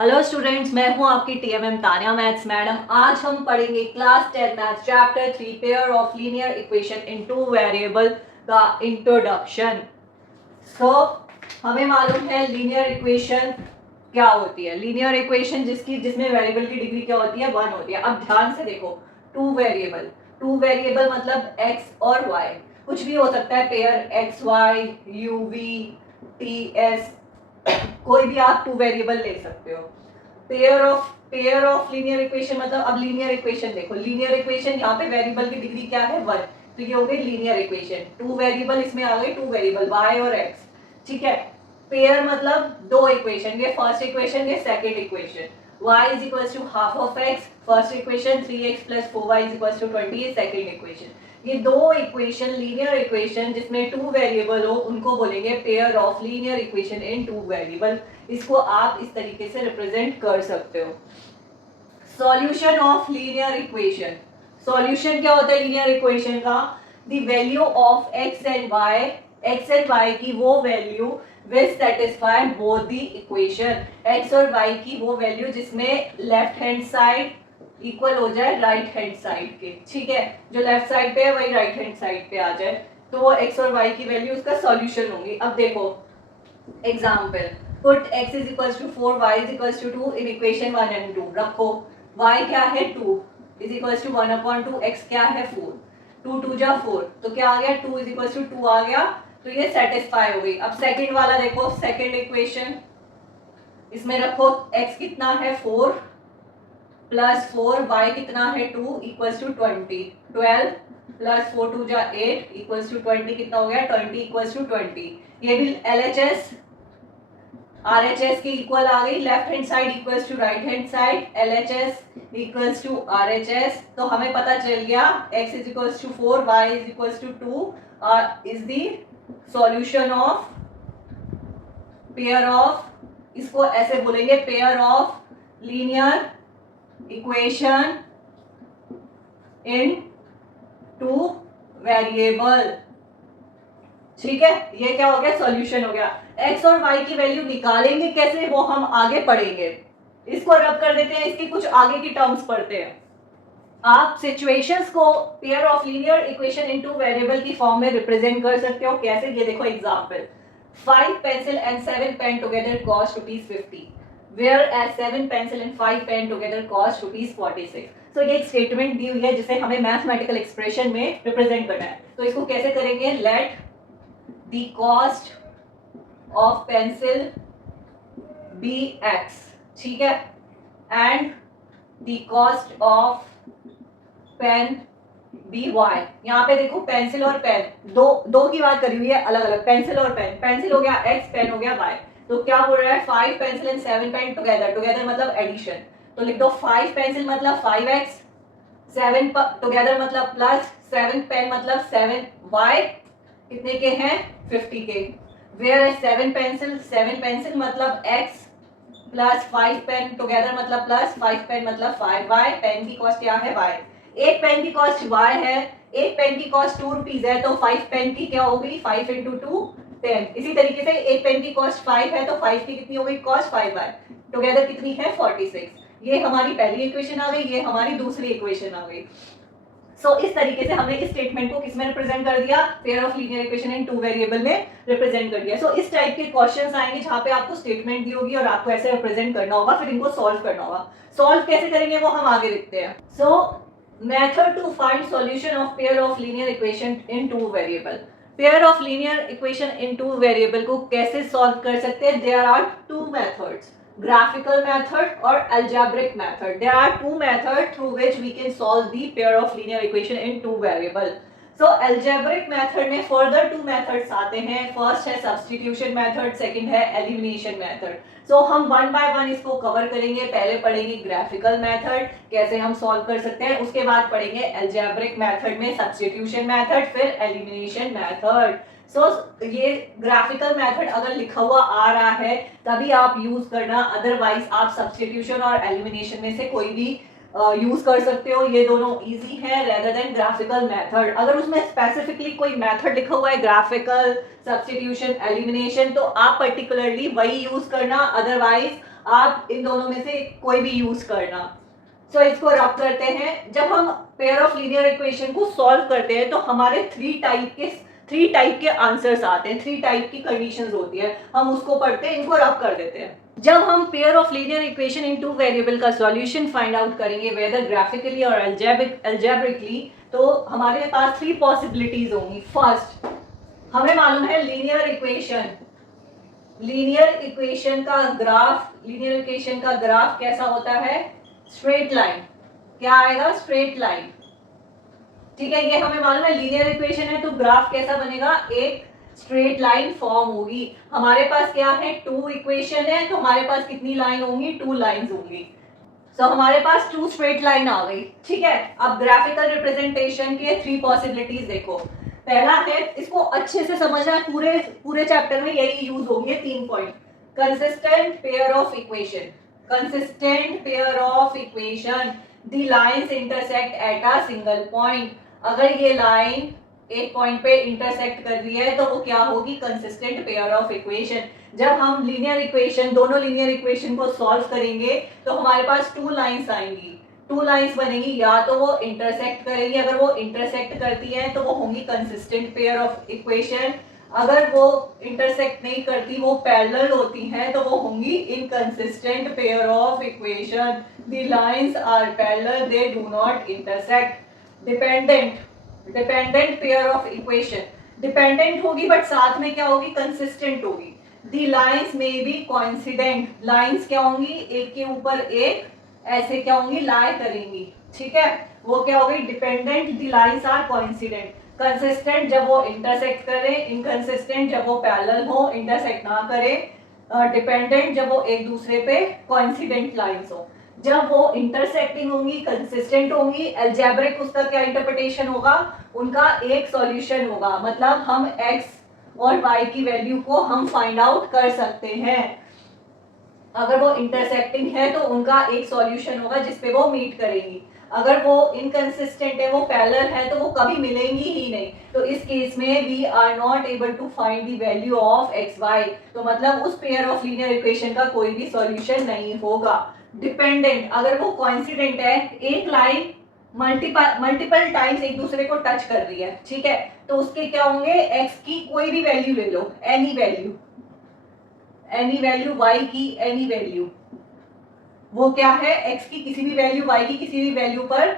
Hello students, मैं हूं आपकी टीएमएम तानिया मैथ्स मैडम। आज हम पढ़ेंगे class 10 maths chapter 3 pair of linear equation in two variable का इंट्रोडक्शन। सो हमें मालूम है लीनियर इक्वेशन क्या होती है। लीनियर इक्वेशन जिसमें वेरिएबल की डिग्री क्या होती है, 1 होती है। अब ध्यान से देखो, टू वेरिएबल मतलब x और y, कुछ भी हो सकता है, pair x y, u v, t s, कोई भी आप टू वेरिएबल ले सकते हो। पेयर ऑफ लीनियर इक्वेशन मतलब, अब लीनियर इक्वेशन देखो, लीनियर इक्वेशन यहाँ पे वेरिएबल की डिग्री क्या है, 1, तो ये हो गई लीनियर इक्वेशन। टू वेरिएबल इसमें आ गए, टू वेरिएबल y और x, ठीक है। पेयर मतलब दो इक्वेशन, ये फर्स्ट इक्वेशन, ये second equation. y is equals to half of x, first equation, 3x plus 4y is equals to 20, ये सेकंड इक्वेशन। ये दो इक्वेशन, लीनियर इक्वेशन जिसमें टू वेरिएबल हो, उनको बोलेंगे pair of linear equation in two variable. इसको आप इस तरीके से रिप्रेजेंट कर सकते हो। Solution of linear equation, solution क्या होता है लीनियर इक्वेशन का, the value of x and Y की वो value which satisfy both the equation. X और वाई की वो वैल्यू जिसमें लेफ्ट हैंड साइड इक्वल हो जाए राइट हैंड साइड के, ठीक है। जो लेफ्ट साइड पे है वही राइट हैंड साइड पे आ जाए, तो वो एक्स और वाई की वैल्यू उसका सॉल्यूशन होगी। अब देखो example, put x is equals to 4, y is equals to 2 in equation 1 and 2। रखो y क्या है 2 is equals to 1 upon 2, x क्या है 4, 2 2 जा 4, तो क्या आ गया 2 is equals to 2 आ गया, तो ये सेटिस्फाई हो गई। अब सेकंड वाला देखो, सेकंड इक्वेशन, इसमें रखो x कितना है 4 प्लस 4, y कितना है 2 इक्वल्स टू 20, 12 प्लस 4 2 जा 8 इक्वल्स टू 20, कितना हो गया 20 इक्वल्स टू 20। ये भी LHS RHS की इक्वल आ गई, left hand side equals to right hand side, LHS equals to RHS। तो हमें पता चल गया x is equals to 4, y is equals to 2 is the solution of pair of, इसको ऐसे बोलेंगे pair of linear equation in two variable, ठीक है। ये क्या हो गया, सॉल्यूशन हो गया। एक्स और वाई की वैल्यू निकालेंगे कैसे, वो हम आगे पढ़ेंगे। इसको रब कर देते हैं, इसकी कुछ आगे की टर्म्स पढ़ते हैं। आप सिचुएशंस को pair of linear equation into variable की फॉर्म में रिप्रेजेंट कर सकते हो। कैसे, ये देखो example, 5 pencil and 7 pen together cost ₹50, whereas 7 pencil and 5 pen together cost ₹46। तो ये एक स्टेटमेंट दी हुई है जिसे हमें मैथमेटिकल एक्सप्रेशन में रिप्रेजेंट करना है। तो इसको कैसे करेंगे, let the cost of pencil be x, ठीक है, and the cost of pen be y। यहाँ पे देखो पेंसिल और पेन, दो की बात करी हुई है अलग अलग, पेंसिल और पेन, पेंसिल हो गया x, पेन हो गया y। तो क्या बोल रहा है, 5 pencil and 7 pen together, together मतलब एडिशन, तो लिख दो 5 पेंसिल मतलब 5x, 7 टुगेदर मतलब प्लस, 7 पेन मतलब 7y, कितने के हैं 50 के। वेयर 7 पेंसिल मतलब x प्लस 5 पेन टुगेदर मतलब प्लस, 5 पेन मतलब 5y, पेन की कॉस्ट क्या है y, एक पेन की कॉस्ट y है, एक पेन की कॉस्ट 2 रुपीज है, तो 5 पेन की क्या होगी 5 इंटू 2 10। इसी तरीके से एक पेन की कॉस्ट 5 है, तो 5 की कितनी हो गई कॉस्ट 5y, टुगेदर कितनी है 46। ये हमारी पहली इक्वेशन आ गई, ये हमारी दूसरी इक्वेशन आ गई। सो इस तरीके से हमने इस स्टेटमेंट को किसमें रिप्रेजेंट कर दिया, pair of linear equation in two variable में रिप्रेजेंट कर दिया। सो इस टाइप के क्वेश्चंस आएंगे जहां पे आपको स्टेटमेंट दी होगी और आपको ऐसे रिप्रेजेंट करना होगा, फिर इनको सॉल्व करना होगा। सॉल्व कैसे करेंगे वो हम आगे लिखते हैं। So method to find solution of pair of linear equation in two variable. Pair of linear equation in two variable को कैसे सॉल्व कर सकते हैं, there are two methods, graphical method or algebraic method. There are two methods through which we can solve the pair of linear equation in two variable. So algebraic method में further two methods आते हैं। First है substitution method, second है elimination method. So हम one by one इसको cover करेंगे। पहले पढ़ेंगे graphical method, कैसे हम solve कर सकते हैं, उसके बाद पढ़ेंगे algebraic method में substitution method, फिर elimination method. ये ग्राफिकल मेथड अगर लिखा हुआ आ रहा है तभी आप यूज करना, अदरवाइज आप सब्स्टिट्यूशन और एलिमिनेशन में से कोई भी यूज कर सकते हो। ये दोनों इजी है रेदर देन ग्राफिकल मेथड। अगर उसमें स्पेसिफिकली कोई मेथड लिखा हुआ है ग्राफिकल, सब्स्टिट्यूशन, एलिमिनेशन, तो आप पर्टिकुलरली वही यूज करना, अदरवाइज आप इन दोनों में से कोई भी यूज करना। सो इसको रब करते हैं। जब हम पेयर ऑफ लीनियर इक्वेशन को सॉल्व करते हैं तो हमारे थ्री टाइप के आंसर्स आते हैं, थ्री टाइप की कंडीशंस होती है, हम उसको पढ़ते हैं, इनको रब कर देते हैं। जब हम pair of linear equation in two variable का सॉल्यूशन फाइंड आउट करेंगे वेदर ग्राफिकली और एल्जेब्रिकली, तो हमारे पास थ्री पॉसिबिलिटीज होंगी। फर्स्ट, हमें मालूम है लीनियर इक्वेशन का ग्राफ कैसा होता है? Straight line. क्या आएगा? Straight line. ठीक है, ये हमें मालूम है लीनियर इक्वेशन है तो ग्राफ कैसा बनेगा? एक स्ट्रेट लाइन फॉर्म होगी। हमारे पास क्या है? टू इक्वेशन है तो हमारे पास कितनी लाइन होंगी? टू लाइंस होंगी। सो हमारे पास टू स्ट्रेट लाइन आ गई। ठीक है, अब ग्राफिकल रिप्रेजेंटेशन के थ्री पॉसिबिलिटीज देखो। पहला है, इसको अच्छे से समझना है, पूरे चैप्टर में यही यूज होंगे, 3 point. Consistent pair of equation, the lines intersect at a single point. अगर ये लाइन एक पॉइंट पे इंटरसेक्ट कर रही है तो वो क्या होगी? Consistent pair of equation. जब हम दोनों लीनियर इक्वेशन को सॉल्व करेंगे तो हमारे पास टू लाइंस आएंगी, टू लाइंस बनेगी, या तो वो इंटरसेक्ट करेगी, अगर वो इंटरसेक्ट करती है तो वो होंगी कंसिस्टेंट पेयर ऑफ इक्वेशन। अगर वो इंटरसेक्ट नहीं करती, वो पैरेलल होती हैं, तो वो होंगी inconsistent pair of equation. The lines are parallel, they do not intersect. Dependent pair of equation, dependent होगी बट साथ में क्या होगी? कंसिस्टेंट होगी। The lines may be coincident, lines क्या होंगी? एक के ऊपर एक ऐसे क्या होंगी? लाई करेंगी। ठीक है, वो क्या होगी? Dependent, the lines are coincident. Consistent जब वो इंटरसेक्ट करे, इनकंसिस्टेंट जब वो पैरेलल हो, इंटरसेक्ट ना करे। डिपेंडेंट जब वो एक दूसरे पे कोइंसिडेंट लाइंस हो। जब वो इंटरसेक्टिंग होंगी, कंसिस्टेंट होंगी, अलजेब्रिक उसका क्या इंटरप्रिटेशन होगा? उनका एक सॉल्यूशन होगा। मतलब हम x और y की वैल्यू को हम फाइंड आउट कर सकते हैं। अगर वो इंटरसेक्टिंग है तो उनका एक सॉल्यूशन होगा जिसपे वो मीट करेंगी। अगर वो इनकंसिस्टेंट है, वो पैरेलल है, तो वो कभी मिलेंगी ही नहीं। तो इस केस में we are not able to find the value of x, y। तो मतलब उस पेयर ऑफ लीनियर इक्वेशन का कोई भी सॉल्यूशन नहीं होगा। डिपेंडेंट, अगर वो कोइंसिडेंट है, एक लाइन मल्टीपल टाइम्स एक दूसरे को टच कर रही है, ठीक है, तो उसके क्या होंगे? x की कोई भी वैल्यू ले लो, एनी वैल्यू, y की एनी वैल्यू, वो क्या है? x की किसी भी वैल्यू, y की किसी भी वैल्यू पर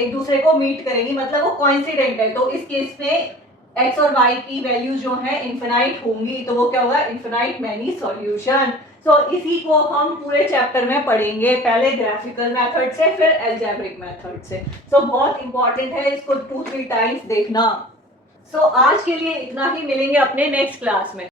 एक दूसरे को मीट करेंगी, मतलब वो कोइंसिडेंट है। तो इस केस में x और y की वैल्यू जो है इनफिनाइट होंगी, तो वो क्या होगा? Infinite many solution. सो इसी को हम पूरे चैप्टर में पढ़ेंगे, पहले ग्राफिकल मेथड से, फिर अलजेब्रिक मेथड से। सो बहुत इंपॉर्टेंट है, इसको 2-3 टाइम्स देखना। सो आज के लिए इतना ही, मिलेंगे अपने नेक्स्ट क्लास में।